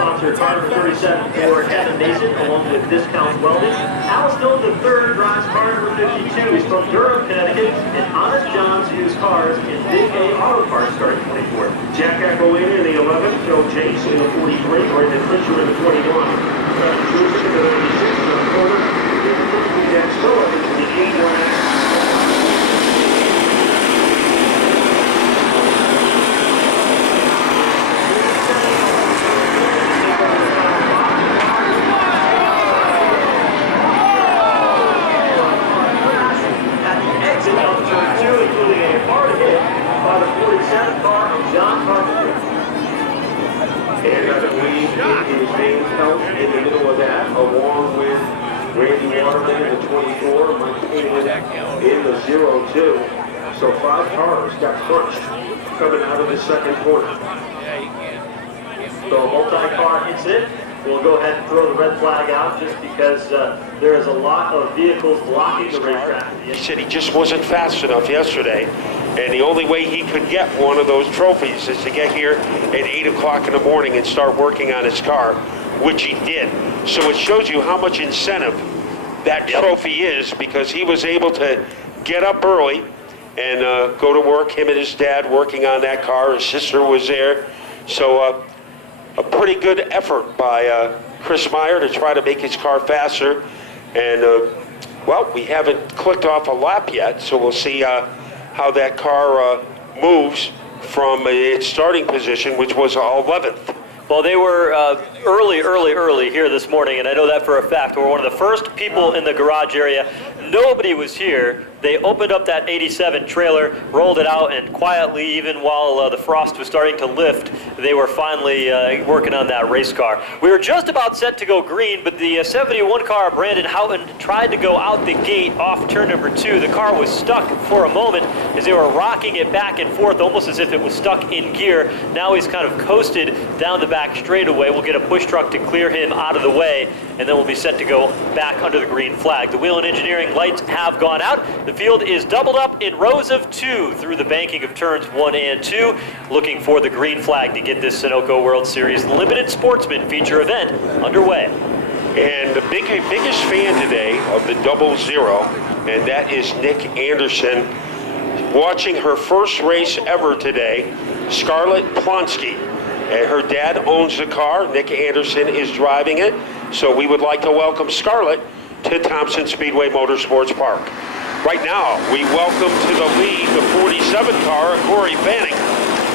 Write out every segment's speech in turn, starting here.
sponsor car number 37 for Kevin Mason, along with Discounts Welding. Al Stone III drives car number 52. He's from Durham, Connecticut, and Honest John's Used Cars in Big A Auto Parts starting 24th. Jack Aquilina in the 11, Joe Chase in the 43, Brandon Fisher in the 21, Kevin Juice in the 36, John Porter, Jack Sullivan in the 81. And I believe it is James Pelt in the middle of that, along with Randy Waterman in the 24, Mike Hayden in the 02. So 5 cars got punched coming out of the second quarter. So a multi-car incident. We'll go ahead and throw the red flag out just because there is a lot of vehicles blocking the racetrack. He said he just wasn't fast enough yesterday, and the only way he could get one of those trophies is to get here at 8 o'clock in the morning and start working on his car, which he did. So it shows you how much incentive that trophy is, because he was able to get up early and go to work, him and his dad working on that car. His sister was there. So a pretty good effort by Chris Meyer to try to make his car faster. And, well, we haven't clicked off a lap yet, so we'll see how that car moves from its starting position, which was 11th. Well, they were early here this morning, and I know that for a fact. We were one of the first people in the garage area. Nobody was here. They opened up that 87 trailer, rolled it out, and quietly, even while the frost was starting to lift, they were finally working on that race car. We were just about set to go green, but the 71 car, Brandon Houghton, tried to go out the gate off turn number 2. The car was stuck for a moment as they were rocking it back and forth, almost as if it was stuck in gear. Now he's kind of coasted down the back straightaway. We'll get a push truck to clear him out of the way, and then we'll be set to go back under the green flag. The wheel and engineering lights have gone out. The field is doubled up in rows of 2 through the banking of turns 1 and 2, looking for the green flag to get this Sunoco World Series Limited Sportsman feature event underway. And the biggest fan today of the 00, and that is Nick Anderson, watching her first race ever today, Scarlett Plonsky. And her dad owns the car. Nick Anderson is driving it. So we would like to welcome Scarlett to Thompson Speedway Motorsports Park. Right now, we welcome to the lead the 47 car, Corey Fanning,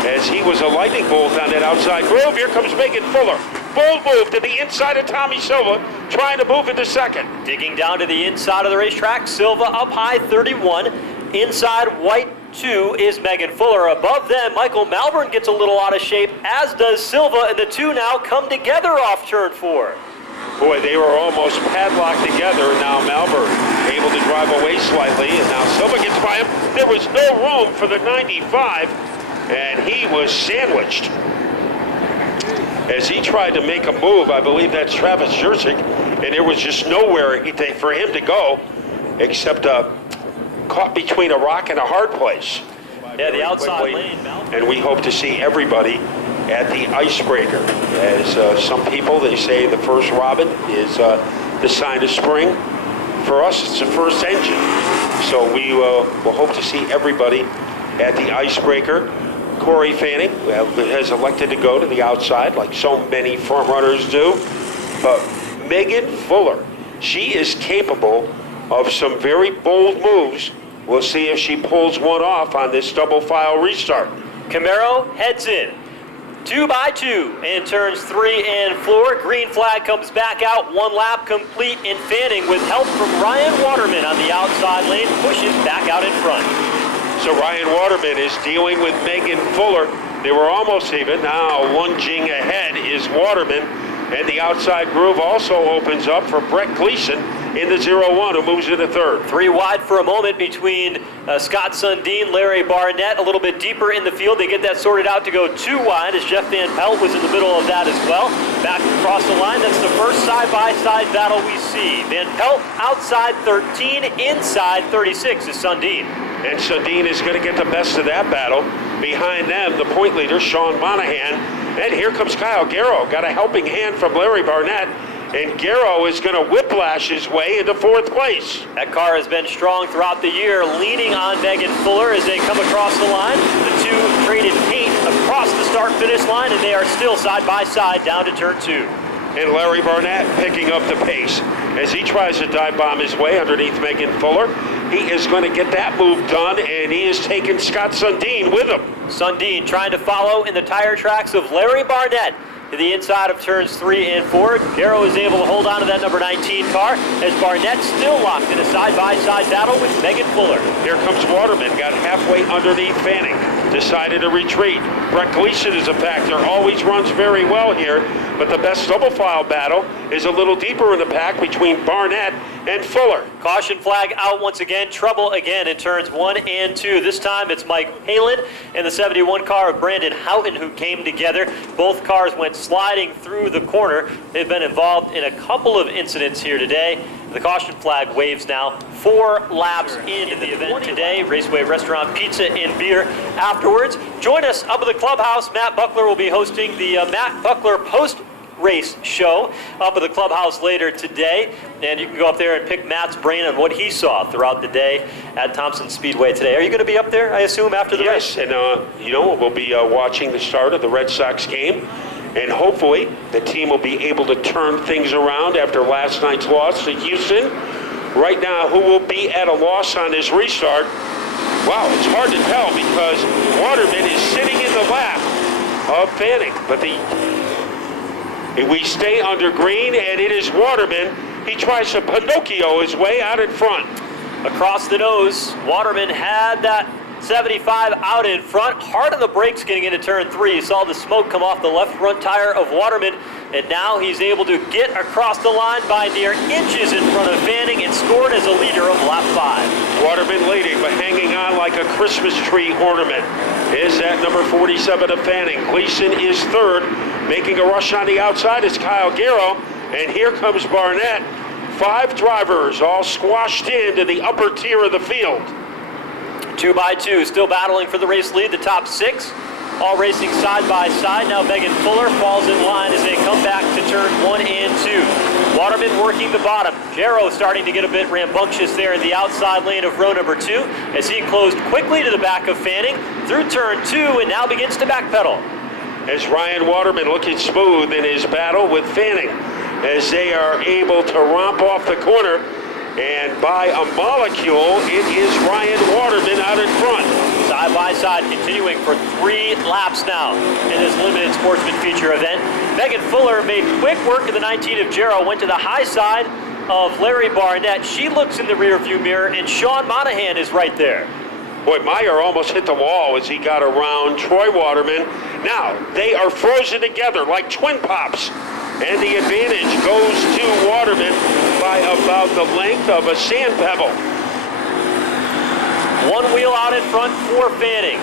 as he was a lightning bolt on that outside groove. Here comes Megan Fuller. Bold move to the inside of Tommy Silva, trying to move into second. Digging down to the inside of the racetrack, Silva up high, 31. Inside white 2 is Megan Fuller. Above them, Michael Malvern gets a little out of shape, as does Silva, and the 2 now come together off turn 4. Boy, they were almost padlocked together. Now Malvern able to drive away slightly, and now Silva gets by him. There was no room for the 95, and he was sandwiched. As he tried to make a move, I believe that's Travis Jersic, and there was just nowhere for him to go except caught between a rock and a hard place. Yeah, the outside lane. And we hope to see everybody at the icebreaker. As some people, they say the first robin is the sign of spring. For us, it's the first engine. So we will hope to see everybody at the icebreaker. Corey Fanning has elected to go to the outside like so many front runners do. But Megan Fuller, she is capable of some very bold moves. We'll see if she pulls one off on this double file restart. Camaro heads in. 2 by 2 in turns 3 and 4. Green flag comes back out. 1 lap complete, and Fanning, with help from Ryan Waterman on the outside lane, pushes back out in front. So Ryan Waterman is dealing with Megan Fuller. They were almost even. Now lunging ahead is Waterman. And the outside groove also opens up for Brett Gleason in the 01, who moves into third. 3 wide for a moment between Scott Sundin, Larry Barnett, a little bit deeper in the field. They get that sorted out to go 2 wide as Jeff Van Pelt was in the middle of that as well. Back across the line, that's the first side-by-side battle we see. Van Pelt outside 13, inside 36 is Sundin. And Sundin is going to get the best of that battle. Behind them, the point leader, Sean Monahan, And here comes Kyle Garrow. Got a helping hand from Larry Barnett. And Garrow is going to whiplash his way into 4th place. That car has been strong throughout the year, leaning on Megan Fuller as they come across the line. The two traded paint across the start-finish line, and they are still side by side down to turn 2. And Larry Barnett picking up the pace as he tries to dive bomb his way underneath Megan Fuller. He is going to get that move done, and he is taking Scott Sundin with him. Sundin trying to follow in the tire tracks of Larry Barnett to the inside of turns 3 and 4. Garrow is able to hold on to that number 19 car as Barnett still locked in a side-by-side battle with Megan Fuller. Here comes Waterman, got halfway underneath Fanning, decided to retreat. Brett Gleason is a factor, always runs very well here, but the best double file battle is a little deeper in the pack between Barnett and Fuller. Caution flag out once again. Trouble again in turns 1 and 2. This time it's Mike Halen and the 71 car of Brandon Houghton who came together. Both cars went sliding through the corner. They've been involved in a couple of incidents here today. The caution flag waves now. 4 laps into the event today. Raceway Restaurant Pizza and Beer afterwards. Join us up at the clubhouse. Matt Buckler will be hosting the Matt Buckler post-race show up at the clubhouse later today. And you can go up there and pick Matt's brain on what he saw throughout the day at Thompson Speedway today. Are you going to be up there, I assume, after the race? Yes, and we'll be watching the start of the Red Sox game. And hopefully the team will be able to turn things around after last night's loss to Houston. Right now, who will be at a loss on this restart? Wow, it's hard to tell because Waterman is sitting in the lap of Fanning. But we stay under green, and it is Waterman. He tries to Pinocchio his way out in front. Across the nose, Waterman had that 75 out in front, hard on the brakes getting into turn 3. You saw the smoke come off the left front tire of Waterman, and now he's able to get across the line by near inches in front of Fanning and scored as a leader of lap 5. Waterman leading, but hanging on like a Christmas tree ornament is that number 47 of Fanning. Gleason is 3rd, making a rush on the outside is Kyle Garrow, and here comes Barnett. 5 drivers all squashed into the upper tier of the field. 2 by 2, still battling for the race lead. The top 6 all racing side by side. Now Megan Fuller falls in line as they come back to turn 1 and 2. Waterman working the bottom. Garrow starting to get a bit rambunctious there in the outside lane of row number 2 as he closed quickly to the back of Fanning through turn 2 and now begins to backpedal. As Ryan Waterman looking smooth in his battle with Fanning as they are able to romp off the corner. And by a molecule, it is Ryan Waterman out in front. Side by side, continuing for 3 laps now in this limited Sportsman feature event. Megan Fuller made quick work of the 19 of Jarrow, went to the high side of Larry Barnett. She looks in the rearview mirror, and Sean Monahan is right there. Boy, Meyer almost hit the wall as he got around Troy Waterman. Now, they are frozen together like twin pops. And the advantage goes to Waterman by about the length of a sand pebble. 1 wheel out in front for Fanning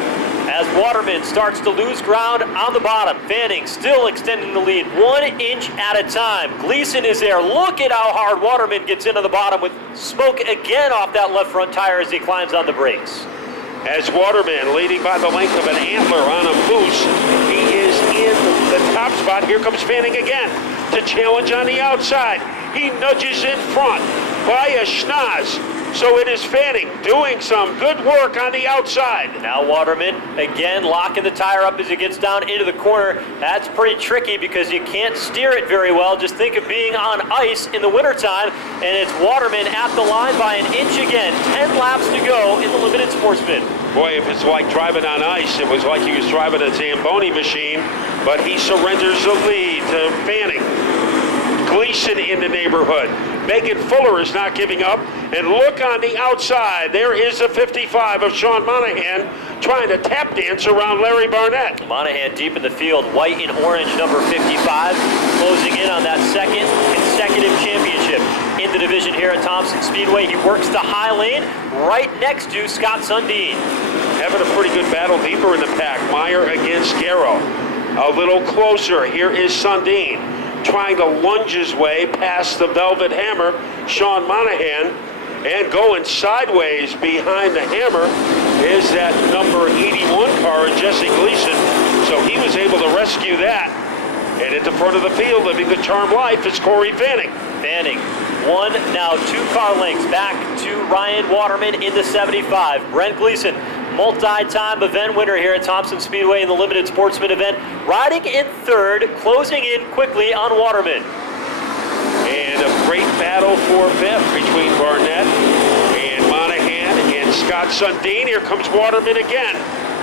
as Waterman starts to lose ground on the bottom. Fanning still extending the lead 1 inch at a time. Gleason is there. Look at how hard Waterman gets into the bottom with smoke again off that left front tire as he climbs on the brakes. As Waterman leading by the length of an antler on a moose, he is in the top spot. Here comes Fanning again to challenge on the outside. He nudges in front by a schnoz. So it is Fanning doing some good work on the outside. Now Waterman again locking the tire up as he gets down into the corner. That's pretty tricky because you can't steer it very well. Just think of being on ice in the wintertime, and it's Waterman at the line by an inch again. 10 laps to go in the limited Sportsman. Boy, if it's like driving on ice, it was like he was driving a Zamboni machine, but he surrenders the lead to Fanning. Gleason in the neighborhood. Megan Fuller is not giving up. And look on the outside. There is a 55 of Sean Monahan trying to tap dance around Larry Barnett. Monahan deep in the field, white and orange, number 55, closing in on that 2nd consecutive championship in the division here at Thompson Speedway. He works the high lane right next to Scott Sundin. Having a pretty good battle deeper in the pack. Meyer against Garrow. A little closer. Here is Sundin trying to lunge his way past the Velvet Hammer, Sean Monahan, and going sideways behind the Hammer is that number 81 car, Jesse Gleason. So he was was able to rescue that. And at the front of the field, living the charmed life, is Corey Fanning. Fanning, one, now 2 car lengths back to Ryan Waterman in the 75. Brent Gleason, multi-time event winner here at Thompson Speedway in the limited sportsman event, riding in third, closing in quickly on Waterman. And a great battle for fifth between Barnett and Monahan and Scott Sundin. Here comes Waterman again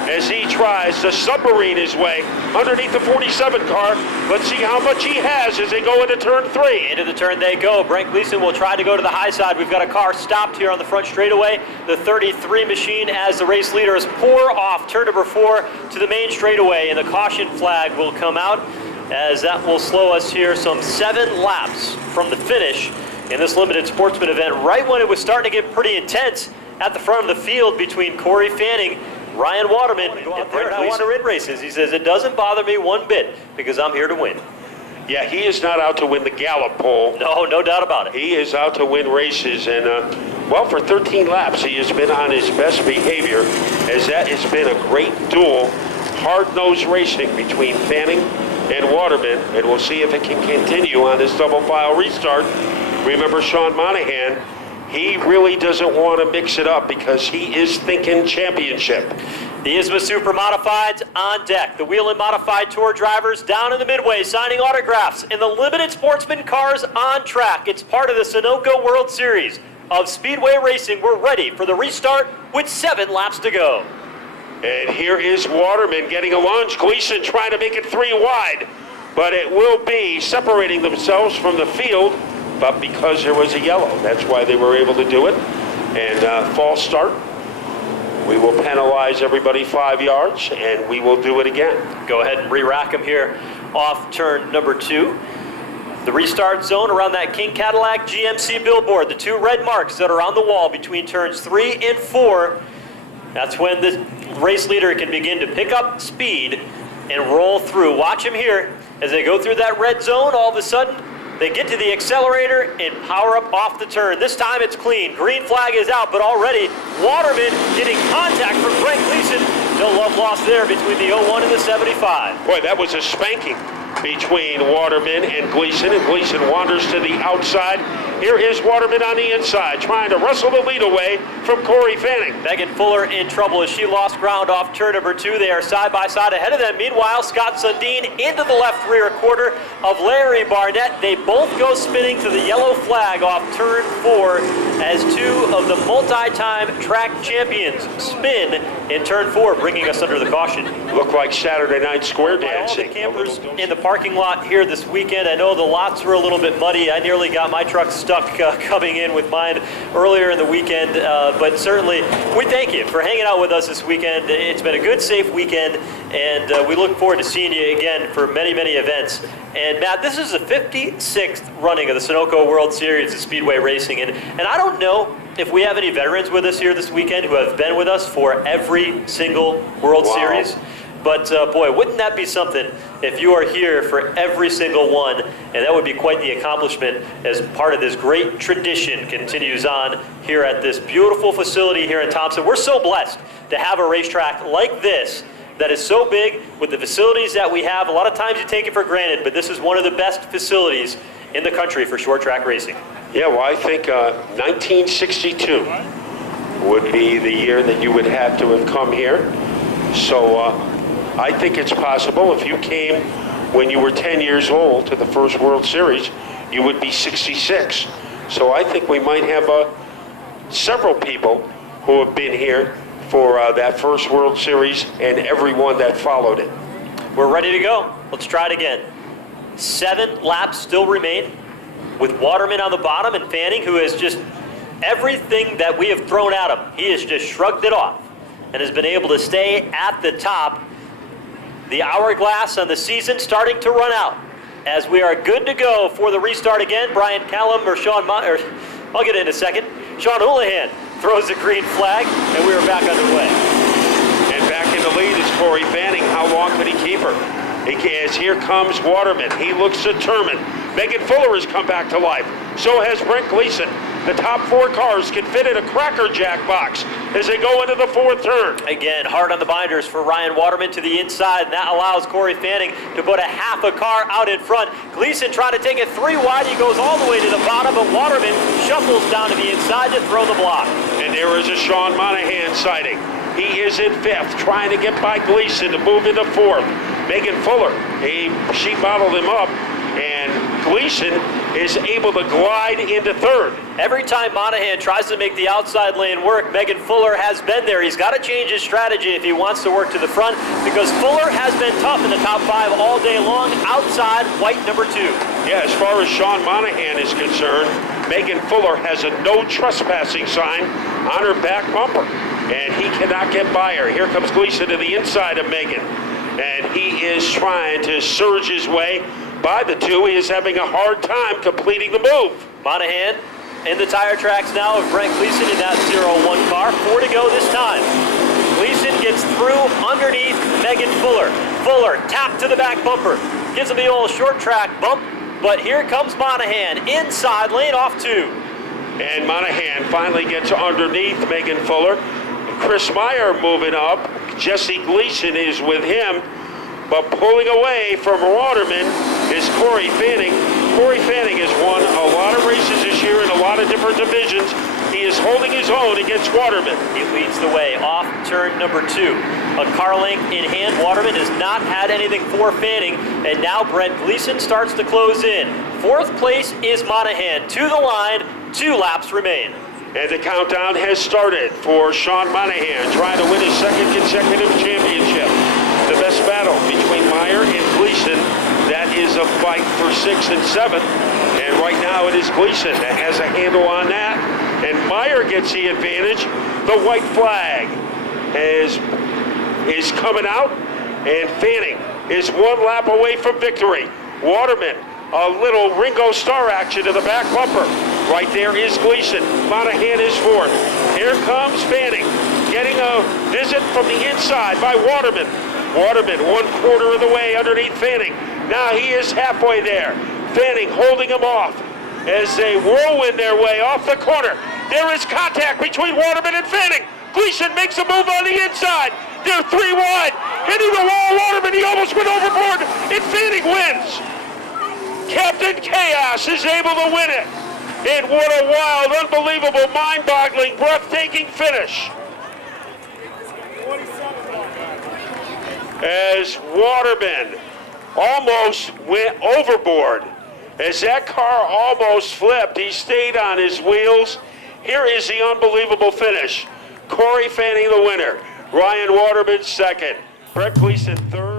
as he tries to submarine his way underneath the 47 car. Let's see how much he has as they go into turn 3. Into the turn they go. Brent Gleason will try to go to the high side. We've got a car stopped here on the front straightaway. The 33 machine as the race leaders pour off turn number 4 to the main straightaway, and the caution flag will come out as that will slow us here some 7 laps from the finish in this limited sportsman event, right when it was starting to get pretty intense at the front of the field between Corey Fanning, Ryan Waterman, and Brent I want to win races. He says, it doesn't bother me one bit because I'm here to win. Yeah, he is not out to win the Gallup poll. No doubt about it. He is out to win races, and well, for 13 laps, he has been on his best behavior, as that has been a great duel, hard-nosed racing between Fanning and Waterman, and we'll see if it can continue on this double file restart. Remember Sean Monahan, he really doesn't want to mix it up because he is thinking championship. The ISMA Super Modifieds on deck. The Whelen Modified Tour drivers down in the midway signing autographs, and the limited sportsman cars on track. It's part of the Sunoco World Series of Speedway Racing. We're ready for the restart with 7 laps to go. And here is Waterman getting a lunge. Gleason trying to make it 3 wide, but it will be separating themselves from the field, but because there was a yellow, that's why they were able to do it. And false start. We will penalize everybody 5 yards, and we will do it again. Go ahead and re-rack them here off turn number 2. The restart zone around that King Cadillac GMC billboard, the 2 red marks that are on the wall between turns 3 and 4. That's when the race leader can begin to pick up speed and roll through. Watch him here as they go through that red zone. All of a sudden, they get to the accelerator and power up off the turn. This time it's clean. Green flag is out, but already Waterman getting contact from Brent Gleason. No love lost there between the 01 and the 75. Boy, that was a spanking between Waterman and Gleason wanders to the outside. Here is Waterman on the inside, trying to wrestle the lead away from Corey Fanning. Megan Fuller in trouble as she lost ground off turn number 2. They are side by side ahead of them. Meanwhile, Scott Sundin into the left rear quarter of Larry Barnett. They both go spinning to the yellow flag off turn 4 as 2 of the multi-time track champions spin in turn 4, bringing us under the caution. Look like Saturday night square All dancing. the campers in the parking lot here this weekend. I know the lots were a little bit muddy. I nearly got my truck stuck coming in with mine earlier in the weekend, but certainly we thank you for hanging out with us this weekend. It's been a good, safe weekend, and we look forward to seeing you again for many, many events. And Matt, this is the 56th running of the Sunoco World Series of Speedway Racing, and I don't know if we have any veterans with us here this weekend who have been with us for every single World Series. But boy, wouldn't that be something if you are here for every single one, and that would be quite the accomplishment as part of this great tradition continues on here at this beautiful facility here in Thompson. We're so blessed to have a racetrack like this that is so big with the facilities that we have. A lot of times you take it for granted, but this is one of the best facilities in the country for short track racing. Yeah, well, I think 1962 would be the year that you would have to have come here. So I think it's possible if you came when you were 10 years old to the first World Series, you would be 66. So I think we might have several people who have been here for that first World Series and everyone that followed it. We're ready to go. Let's try it again. 7 laps still remain with Waterman on the bottom and Fanning, who has just everything that we have thrown at him, he has just shrugged it off and has been able to stay at the top. The hourglass on the season starting to run out as we are good to go for the restart again. Brian Callum or I'll get it in a second. Sean Houlihan throws the green flag, and we are back underway. And back in the lead is Corey Fanning. How long could he keep her? As here comes Waterman. He looks determined. Megan Fuller has come back to life. So has Brent Gleason. The top 4 cars can fit in a Cracker Jack box as they go into the 4th turn. Again, hard on the binders for Ryan Waterman to the inside, and that allows Corey Fanning to put a half a car out in front. Gleason trying to take it 3 wide. He goes all the way to the bottom, but Waterman shuffles down to the inside to throw the block. And there is a Sean Monahan sighting. He is in 5th, trying to get by Gleason to move into 4th. Megan Fuller, she bottled him up, and Gleason is able to glide into 3rd. Every time Monahan tries to make the outside lane work, Megan Fuller has been there. He's got to change his strategy if he wants to work to the front, because Fuller has been tough in the top 5 all day long, outside white number 2. Yeah, as far as Sean Monahan is concerned, Megan Fuller has a no trespassing sign on her back bumper, and he cannot get by her. Here comes Gleason to the inside of Megan, and he is trying to surge his way by the 2. He is having a hard time completing the move. Monahan in the tire tracks now of Brent Gleason in that 0-1 car. 4 to go this time. Gleason gets through underneath Megan Fuller. Fuller tapped to the back bumper. Gives him the old short track bump, but here comes Monahan inside lane off 2. And Monahan finally gets underneath Megan Fuller. Chris Meyer moving up. Jesse Gleason is with him. But pulling away from Waterman is Corey Fanning. Corey Fanning has won a lot of races this year in a lot of different divisions. He is holding his own against Waterman. He leads the way off turn number 2. A car length in hand. Waterman has not had anything for Fanning, and now Brent Gleason starts to close in. 4th place is Monahan. To the line, 2 laps remain. And the countdown has started for Sean Monahan, trying to win his 2nd consecutive championship. The best battle between Meyer and Gleason. That is a fight for 6th and 7th. And right now it is Gleason that has a handle on that. And Meyer gets the advantage. The white flag is coming out. And Fanning is 1 lap away from victory. Waterman, a little Ringo Starr action to the back bumper. Right there is Gleason. Monahan is 4th. Here comes Fanning, getting a visit from the inside by Waterman. Waterman 1/4 of the way underneath Fanning. Now he is halfway there. Fanning holding him off as they whirlwind their way off the corner. There is contact between Waterman and Fanning. Gleason makes a move on the inside. They're 3 wide. Hitting the wall, Waterman, he almost went overboard, and Fanning wins. Captain Chaos is able to win it. And what a wild, unbelievable, mind-boggling, breathtaking finish. As Waterman almost went overboard. As that car almost flipped, he stayed on his wheels. Here is the unbelievable finish. Corey Fanning the winner. Ryan Waterman 2nd. Brent Gleason 3rd.